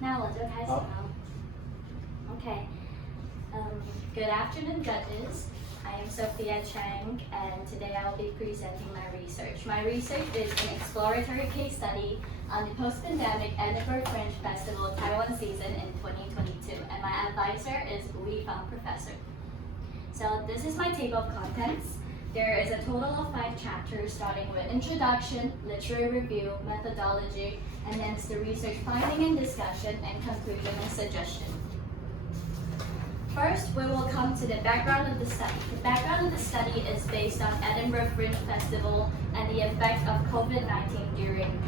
那我就开始了。Okay. Good afternoon, judges. I am Sophia Chang, and today I will be presenting my research. My research is an exploratory case study on the post-pandemic Edinburgh Fringe Festival Taiwan season in 2022, and my advisor is吴義芳professor. So this is my table of contents. There is a total of 5 chapters, starting with introduction, literary review, methodology, and then it's the research finding and discussion, and conclusion and suggestion. First, we will come to the background of the study. The background of the study is based on Edinburgh Fringe Festival and the effect of COVID-19 during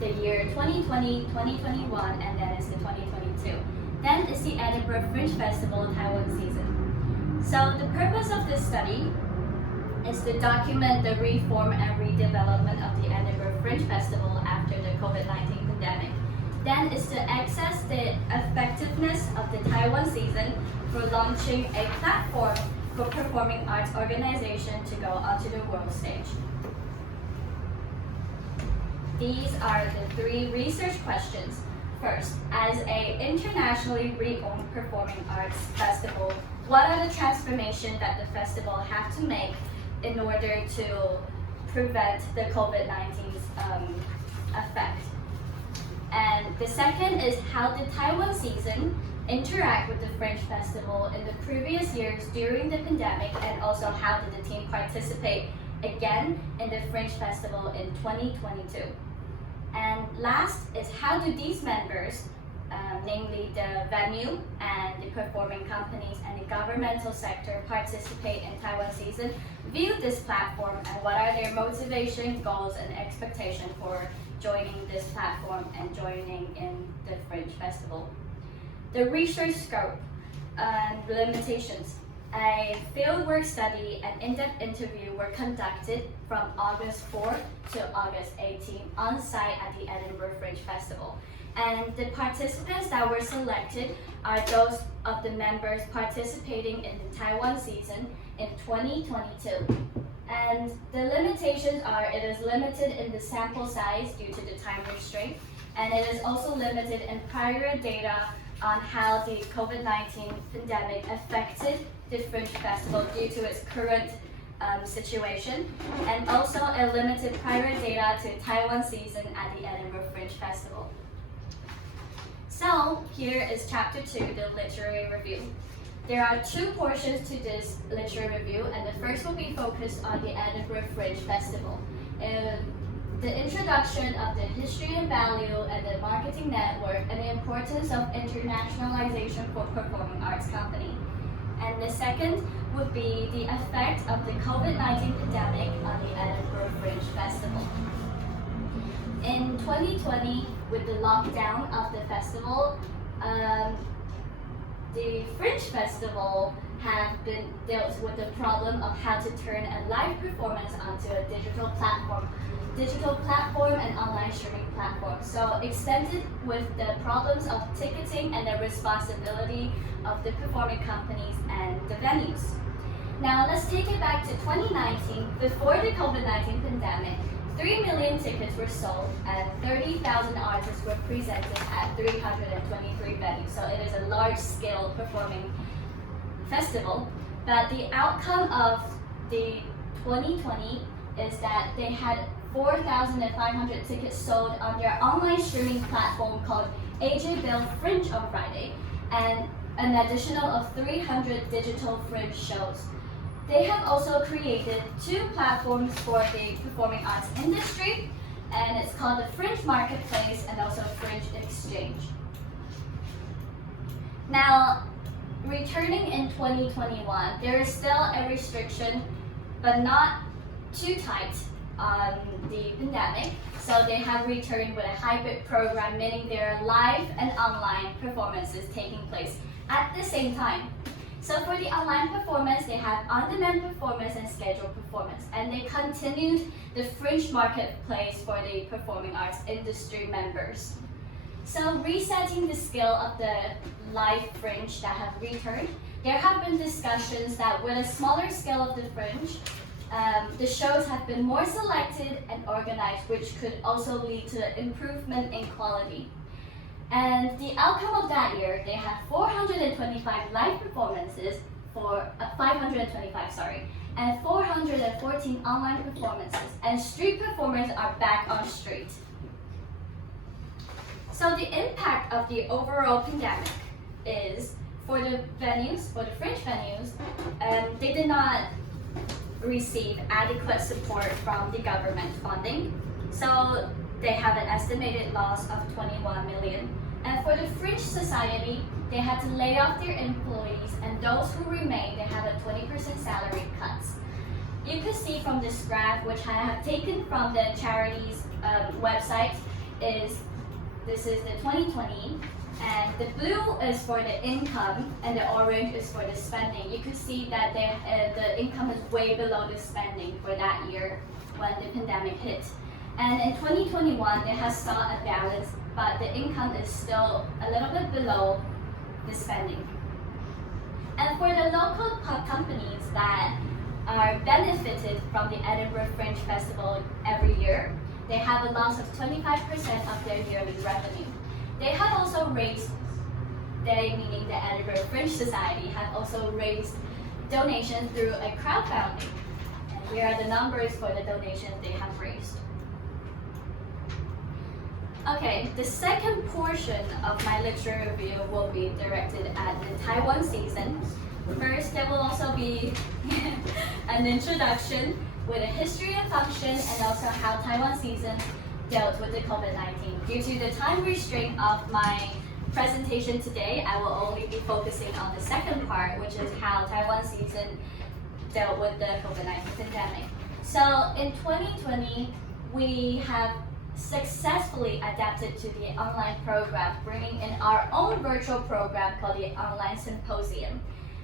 the year 2020, 2021, and then it's the 2022. Then is the Edinburgh Fringe Festival Taiwan season. So the purpose of this study is to document the reform and redevelopment of the Edinburgh Fringe Festival after the COVID-19 pandemic. Then is to assess the effectiveness of the Taiwan season for launching a platform for performing arts organization to go onto the world stage. These are the 3 research questions. First, as an internationally renowned performing arts festival, what are the transformations that the festival have to make in order to prevent the COVID-19's effect? And the second is how did Taiwan season interact with the Fringe Festival in the previous years during the pandemic, and also how did the team participate again in the Fringe Festival in 2022? And last is how do these members, namely the venue and the performing companies and the governmental sector participate in Taiwan season, view this platform, and what are their motivation, goals, and expectation for joining this platform and joining in the Fringe Festival. The research scope and limitations. A fieldwork study and in-depth interview were conducted from August 4th to August 18th on site at the Edinburgh Fringe Festival. And the participants that were selected are those of the members participating in the Taiwan season in 2022. And the limitations are it is limited in the sample size due to the time restraint, and it is also limited in prior data on how the COVID-19 pandemic affected the Fringe Festival due to its current situation, and also a limited prior data to Taiwan season at the Edinburgh Fringe Festival. So here is chapter 2, the literary review. There are 2 portions to this literary review, and the first will be focused on the Edinburgh Fringe Festival. The introduction of the history and value and the marketing network and the importance of internationalization for performing arts company. And the second would be the effect of the COVID-19 pandemic on the Edinburgh Fringe Festival. In 2020, with the lockdown of the festival, the Fringe Festival have been dealt with the problem of how to turn a live performance onto a digital platform and online streaming platform. So extended with the problems of ticketing and the responsibility of the performing companies and the venues. Now let's take it back to 2019. Before the COVID-19 pandemic, 3 million tickets were sold and 30,000 artists were presented at 323 venues. So it is a large-scale performing festival. But the outcome of the 2020 is that they had 4,500 tickets sold on their online streaming platform called AJ Bell Fringe on Friday, and an additional of 300 digital Fringe shows. They have also created 2 platforms for the performing arts industry, and it's called the Fringe Marketplace and also Fringe Exchange. Now, returning in 2021, there is still a restriction, but not too tight on the pandemic. So they have returned with a hybrid program, meaning there are live and online performances taking place at the same time. So for the online performance, they have on-demand performance and scheduled performance, and they continued the Fringe Marketplace for the performing arts industry members. So resetting the scale of the live Fringe that have returned, there have been discussions that with a smaller scale of the Fringe, the shows have been more selected and organized, which could also lead to improvement in quality. And the outcome of that year, they had 425 live performances for 525, sorry, and 414 online performances. And street performers are back on street. So the impact of the overall pandemic is for the venues, for the Fringe venues, they did not receive adequate support from the government funding. So they have an estimated loss of 21 million. And for the Fringe Society, they had to lay off their employees, and those who remain, they have a 20% salary cuts. You can see from this graph, which I have taken from the charity's website, this is the 2020, and the blue is for the income, and the orange is for the spending. You can see that the income is way below the spending for that year when the pandemic hit. And in 2021, they have saw a balance, but the income is still a little bit below the spending. And for the local companies that are benefited from the Edinburgh Fringe Festival every year, they have a loss of 25% of their yearly revenue. They have also raised, meaning the Edinburgh Fringe Society, have also raised donations through a crowdfunding. And here are the numbers for the donations they have raised. Okay, the second portion of my lecture review will be directed at the Taiwan season. First, there will also be an introduction with a history and function, and also how Taiwan season dealt with the COVID-19. Due to the time restraint of my presentation today, I will only be focusing on the second part, which is how Taiwan season dealt with the COVID-19 pandemic. So in 2020, we have successfully adapted to the online program, bringing in our own virtual program called the Online Symposium.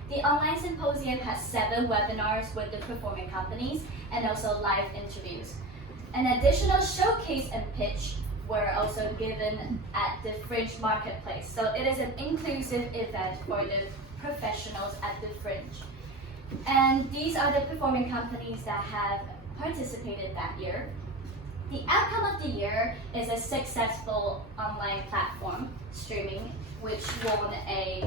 The Online Symposium has 7 webinars with the performing companies and also live interviews. An additional showcase and pitch were also given at the Fringe Marketplace. So it is an inclusive event for the professionals at the Fringe. And these are the performing companies that have participated that year. The outcome of the year is a successful online platform streaming, which won a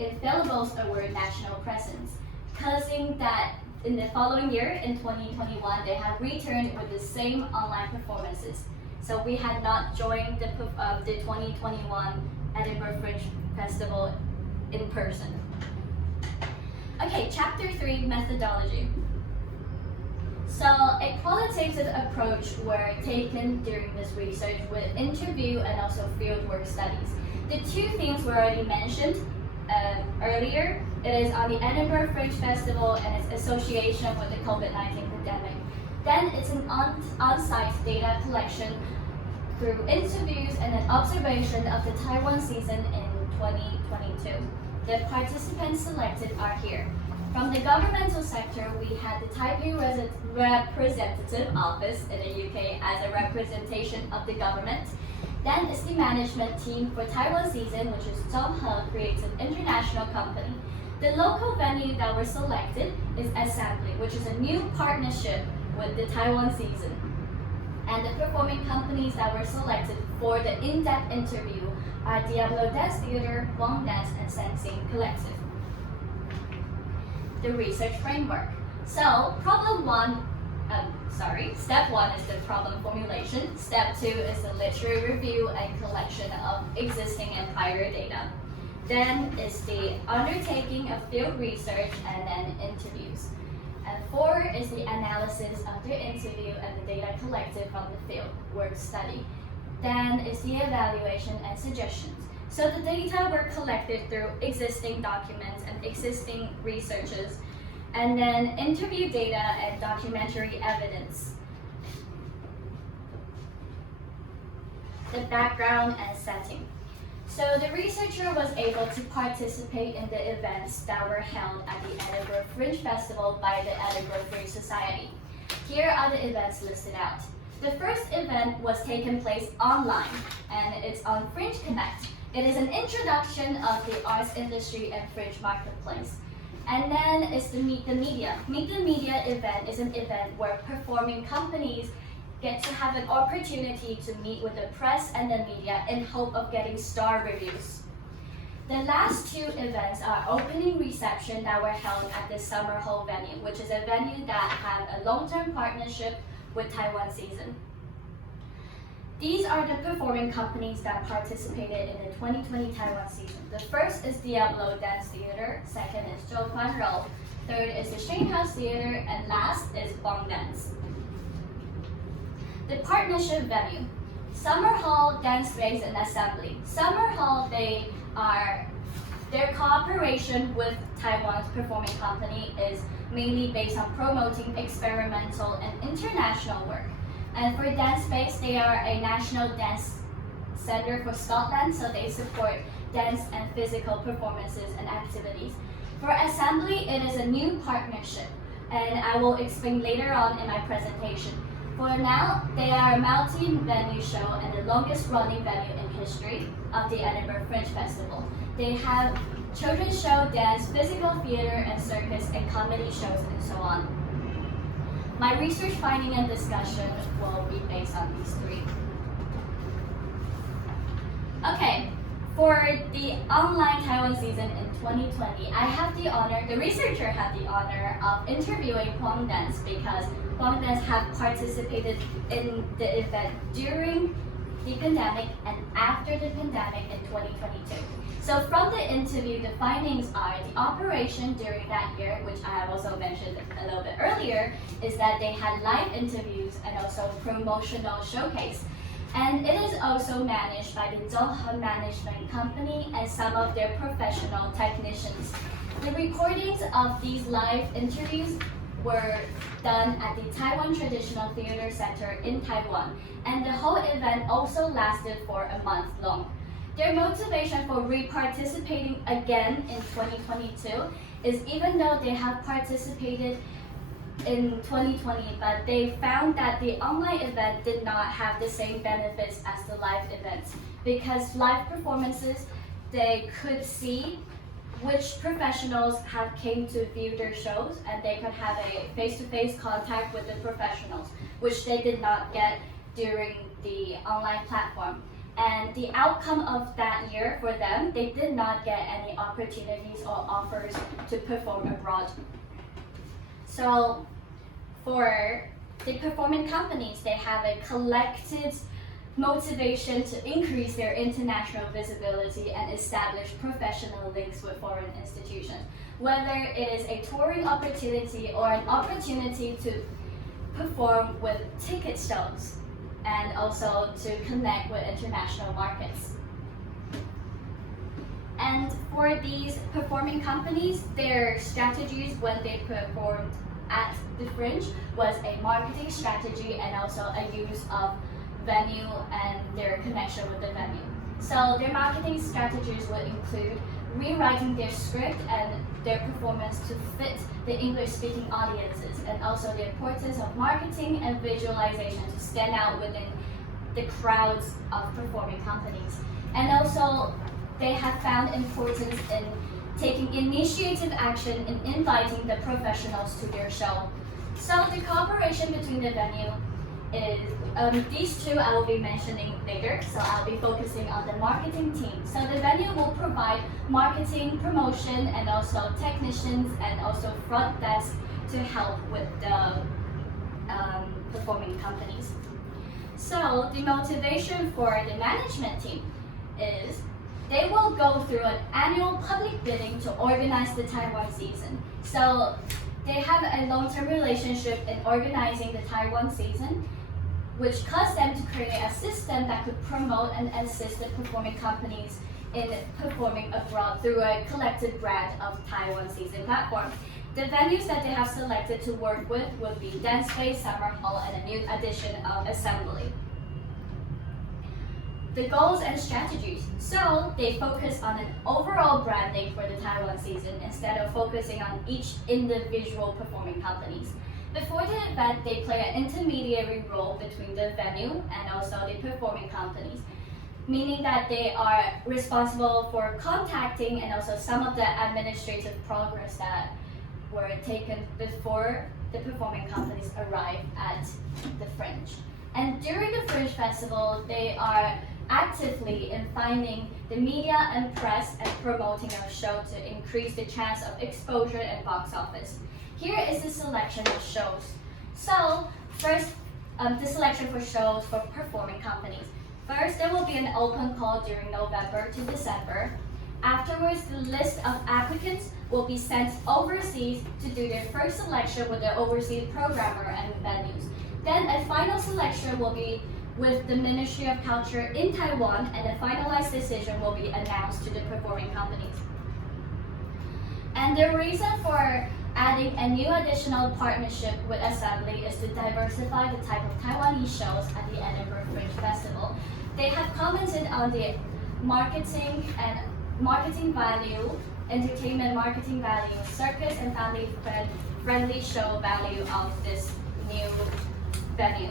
Infallibles Award national presence, causing that in the following year, in 2021, they have returned with the same online performances. So we had not joined the 2021 Edinburgh Fringe Festival in person. Okay, chapter 3, methodology. So a qualitative approach were taken during this research with interview and also fieldwork studies. The 2 themes were already mentioned earlier. It is on the Edinburgh Fringe Festival and its association with the COVID-19 pandemic. Then it's an on-site data collection through interviews and an observation of the Taiwan season in 2022. The participants selected are here. From the governmental sector, we had the Taipei Representative Office in the UK as a representation of the government. Then is the management team for Taiwan season, which is Zhonghe Creative International Company. The local venue that were selected is Assembly, which is a new partnership with the Taiwan season. And the performing companies that were selected for the in-depth interview are Diablo Dance Theater, Wong Dance, and Sensing Collective. The research framework. So step 1 is the problem formulation. Step 2 is the literary review and collection of existing and prior data. Then is the undertaking of field research and then interviews. And 4 is the analysis of the interview and the data collected from the field work study. Then is the evaluation and suggestions. So the data were collected through existing documents and existing researches, and then interview data and documentary evidence. The background and setting. So the researcher was able to participate in the events that were held at the Edinburgh Fringe Festival by the Edinburgh Fringe Society. Here are the events listed out. The first event was taken place online, and it's on Fringe Connect. It is an introduction of the arts industry and Fringe Marketplace. And then it's the Meet the Media. Meet the Media event is an event where performing companies get to have an opportunity to meet with the press and the media in hope of getting star reviews. The last two events are opening reception that were held at the Summer Hall venue, which is a venue that had a long-term partnership with Taiwan Season. These are the performing companies that participated in the 2020 Taiwan Season. The first is Diablo Dance Theater, second is Zhou Kuan Rou, third is the Shane House Theater, and last is Bong Dance. The partnership venue. Summer Hall Dance Race and Assembly. Summer Hall, their cooperation with Taiwan's performing company is mainly based on promoting experimental and international work. And for Dance Space, they are a national dance center for Scotland, so they support dance and physical performances and activities. For Assembly, it is a new partnership, and I will explain later on in my presentation. For now, they are a multi-venue show and the longest running venue in history of the Edinburgh Fringe Festival. They have children's show, dance, physical theater, and circus, and comedy shows, and so on. My research finding and discussion will be based on these three. Okay, for the online Taiwan season in 2020, the researcher had the honor of interviewing Bong Dance because Bong Dance have participated in the event during the pandemic and after the pandemic in 2022. So from the interview, the findings are the operation during that year, which I have also mentioned a little bit earlier, is that they had live interviews and also promotional showcase. And it is also managed by the Zhonghe Management Company and some of their professional technicians. The recordings of these live interviews were done at the Taiwan Traditional Theater Center in Taiwan, and the whole event also lasted for a month long. Their motivation for re-participating again in 2022 is even though they have participated in 2020, but they found that the online event did not have the same benefits as the live events. Because live performances, they could see which professionals have came to view their shows, and they could have a face-to-face contact with the professionals, which they did not get during the online platform. And the outcome of that year for them, they did not get any opportunities or offers to perform abroad. So for the performing companies, they have a collected motivation to increase their international visibility and establish professional links with foreign institutions. Whether it is a touring opportunity or an opportunity to perform with ticket shows and also to connect with international markets. And for these performing companies, their strategies when they performed at the Fringe was a marketing strategy and also a use of venue and their connection with the venue. So their marketing strategies would include rewriting their script and their performance to fit the English-speaking audiences, and also the importance of marketing and visualization to stand out within the crowds of performing companies. And also, they have found importance in taking initiative action in inviting the professionals to their show. So the cooperation between the venue is, these two I will be mentioning later, so I'll be focusing on the marketing team. So the venue will provide marketing, promotion, and also technicians and also front desk to help with the performing companies. So the motivation for the management team is they will go through an annual public bidding to organize the Taiwan season. So they have a long-term relationship in organizing the Taiwan season, which caused them to create a system that could promote and assist the performing companies in performing abroad through a collective brand of Taiwan season platform. The venues that they have selected to work with would be Dance Space, Summer Hall, and a new addition of Assembly. The goals and strategies. So they focus on an overall branding for the Taiwan season instead of focusing on each individual performing companies. Before the event, they play an intermediary role between the venue and also the performing companies, meaning that they are responsible for contacting and also some of the administrative progress that were taken before the performing companies arrive at the Fringe. And during the Fringe Festival, they are actively in finding the media and press and promoting our show to increase the chance of exposure and box office. Here is the selection of shows. So first, the selection for shows for performing companies. First, there will be an open call during November to December. Afterwards, the list of applicants will be sent overseas to do their first selection with the overseas programmer and venues. Then a final selection will be with the Ministry of Culture in Taiwan, and a finalized decision will be announced to the performing companies. And the reason for adding a new additional partnership with Assembly is to diversify the type of Taiwanese shows at the Edinburgh Fringe Festival. They have commented on the marketing value, entertainment marketing value, circus and family-friendly show value of this new venue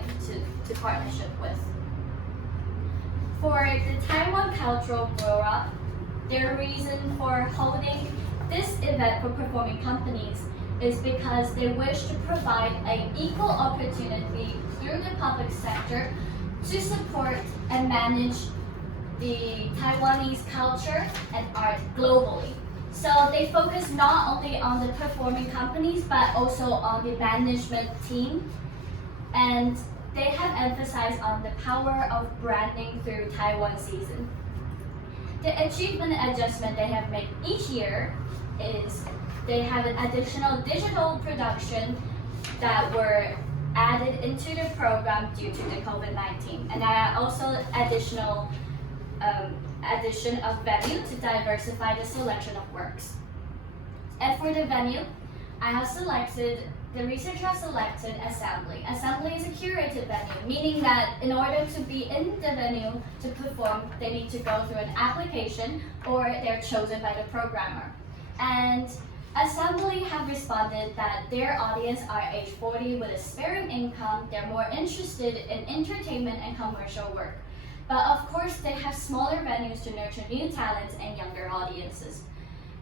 to partnership with. For the Taiwan Cultural Bureau, their reason for holding this event for performing companies is because they wish to provide an equal opportunity through the public sector to support and manage the Taiwanese culture and art globally. So they focus not only on the performing companies, but also on the management team. And they have emphasized on the power of branding through Taiwan season. The achievement adjustment they have made each year is they have an additional digital production that were added into the program due to the COVID-19. And also additional addition of venue to diversify the selection of works. And for the venue, the researcher has selected Assembly. Assembly is a curated venue, meaning that in order to be in the venue to perform, they need to go through an application or they're chosen by the programmer. And Assembly have responded that their audience are age 40 with a sparing income. They're more interested in entertainment and commercial work. But of course, they have smaller venues to nurture new talents and younger audiences.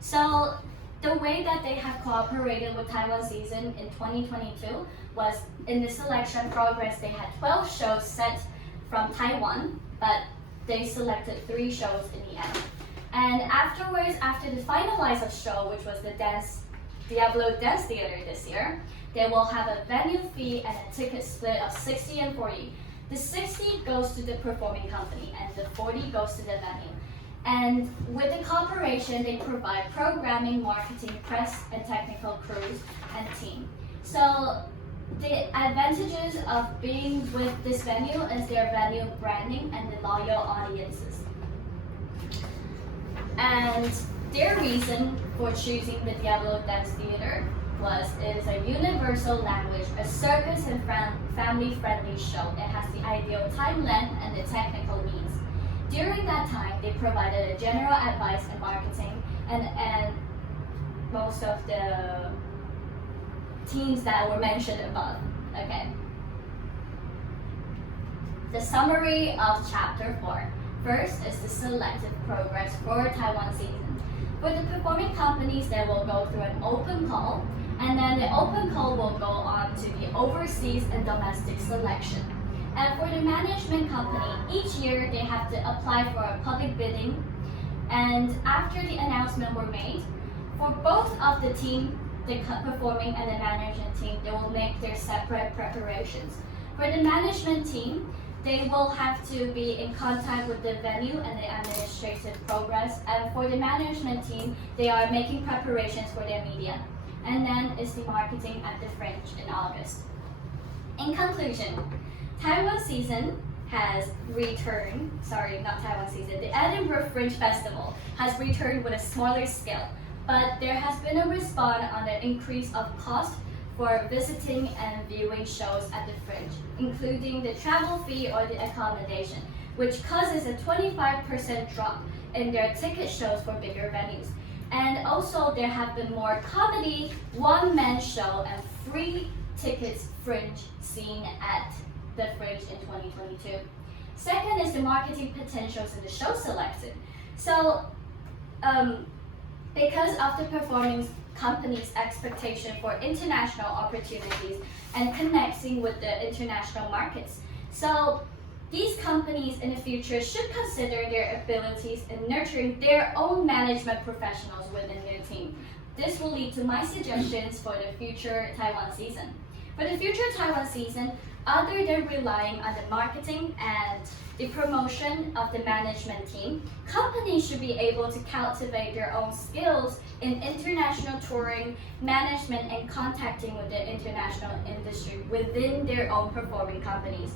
So the way that they have cooperated with Taiwan Season in 2022 was in the selection progress, they had 12 shows sent from Taiwan, but they selected 3 shows in the end. And afterwards, after the finalized show, which was the Diablo Dance Theater this year, they will have a venue fee and a ticket split of 60 and 40. The 60 goes to the performing company and the 40 goes to the venue. And with the cooperation, they provide programming, marketing, press, and technical crews and team. So the advantages of being with this venue is their venue branding and the loyal audiences. And their reason for choosing the Diablo Dance Theater was it is a universal language, a circus and family-friendly show. It has the ideal time length and the technical needs. During that time, they provided a general advice and marketing and most of the teams that were mentioned above. Okay. The summary of Chapter 4. First is the selective progress for Taiwan season. For the performing companies, they will go through an open call, and then the open call will go on to the overseas and domestic selection. And for the management company, each year they have to apply for a public bidding. And after the announcement were made, for both of the team, the performing and the management team, they will make their separate preparations. For the management team, they will have to be in contact with the venue and the administrative progress. And for the management team, they are making preparations for their media. And then is the marketing at the Fringe in August. In conclusion, Taiwan season has returned, the Edinburgh Fringe Festival has returned with a smaller scale, but there has been a response on the increase of cost for visiting and viewing shows at the Fringe, including the travel fee or the accommodation, which causes a 25% drop in their ticket shows for bigger venues. And also there have been more comedy, one-man show, and free tickets Fringe seen at the Fringe in 2022. Second is the marketing potentials in the show selected. So, because of the performing company's expectation for international opportunities and connecting with the international markets, So these companies in the future should consider their abilities in nurturing their own management professionals within their team. This will lead to my suggestions for the future Taiwan season. For the future Taiwan season, other than relying on the marketing and the promotion of the management team, companies should be able to cultivate their own skills in international touring, management, and contacting with the international industry within their own performing companies.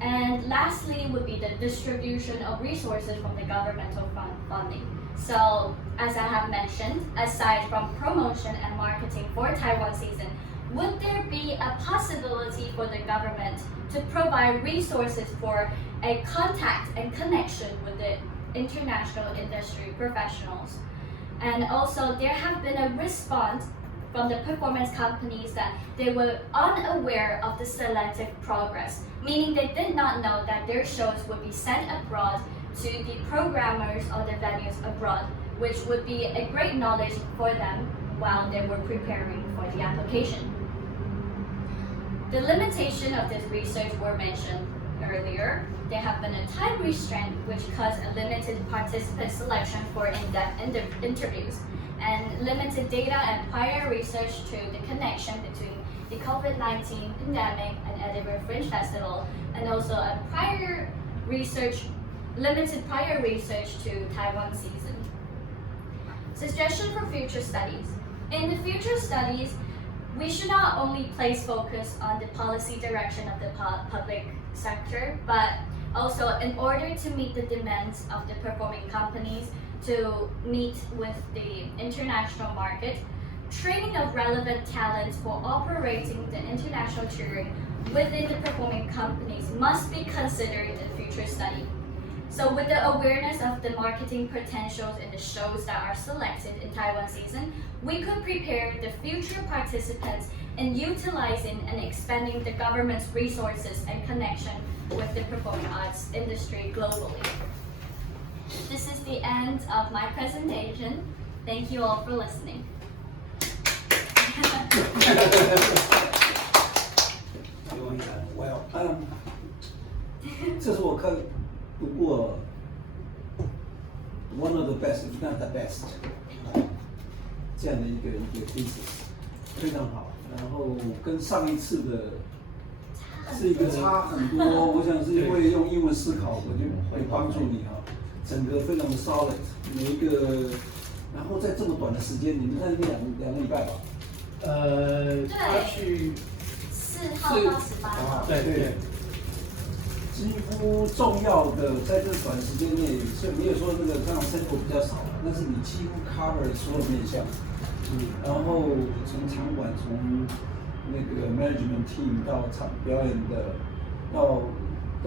And lastly would be the distribution of resources from the governmental funding. So, as I have mentioned, aside from promotion and marketing for Taiwan season, would there be a possibility for the government to provide resources for a contact and connection with the international industry professionals? And also, there have been a response from the performance companies that they were unaware of the selective progress, meaning they did not know that their shows would be sent abroad to the programmers or the venues abroad, which would be a great knowledge for them while they were preparing for the application. The limitation of this research were mentioned earlier. There have been a time restraint which caused a limited participant selection for in-depth interviews, and limited data and prior research to the connection between the COVID-19 pandemic and Edinburgh Fringe Festival, and also a limited prior research to Taiwan season. Suggestion for future studies. In the future studies, we should not only place focus on the policy direction of the public sector, but also in order to meet the demands of the performing companies to meet with the international market, training of relevant talents for operating the international touring within the performing companies must be considered in future study. So with the awareness of the marketing potentials in the shows that are selected in Taiwan season, we could prepare the future participants in utilizing and expanding the government's resources and connection with the performing arts industry globally. This is the end of my presentation. Thank you all for listening. 这是我看读过 one of the best, if not the best 这样的一个 thesis， 非常好。然后跟上一次的是一个差很多，我想是因为用英文思考，我就会帮助你哈，整个非常的 solid， 每一个，然后在这么短的时间，你们在那边两个礼拜吧？他去4号到18号。对。几乎重要的在这短时间内，所以没有说那个当然 sample 比较少，但是你几乎 cover 所有面向，然后从场馆，从那个 management team 到场表演的，到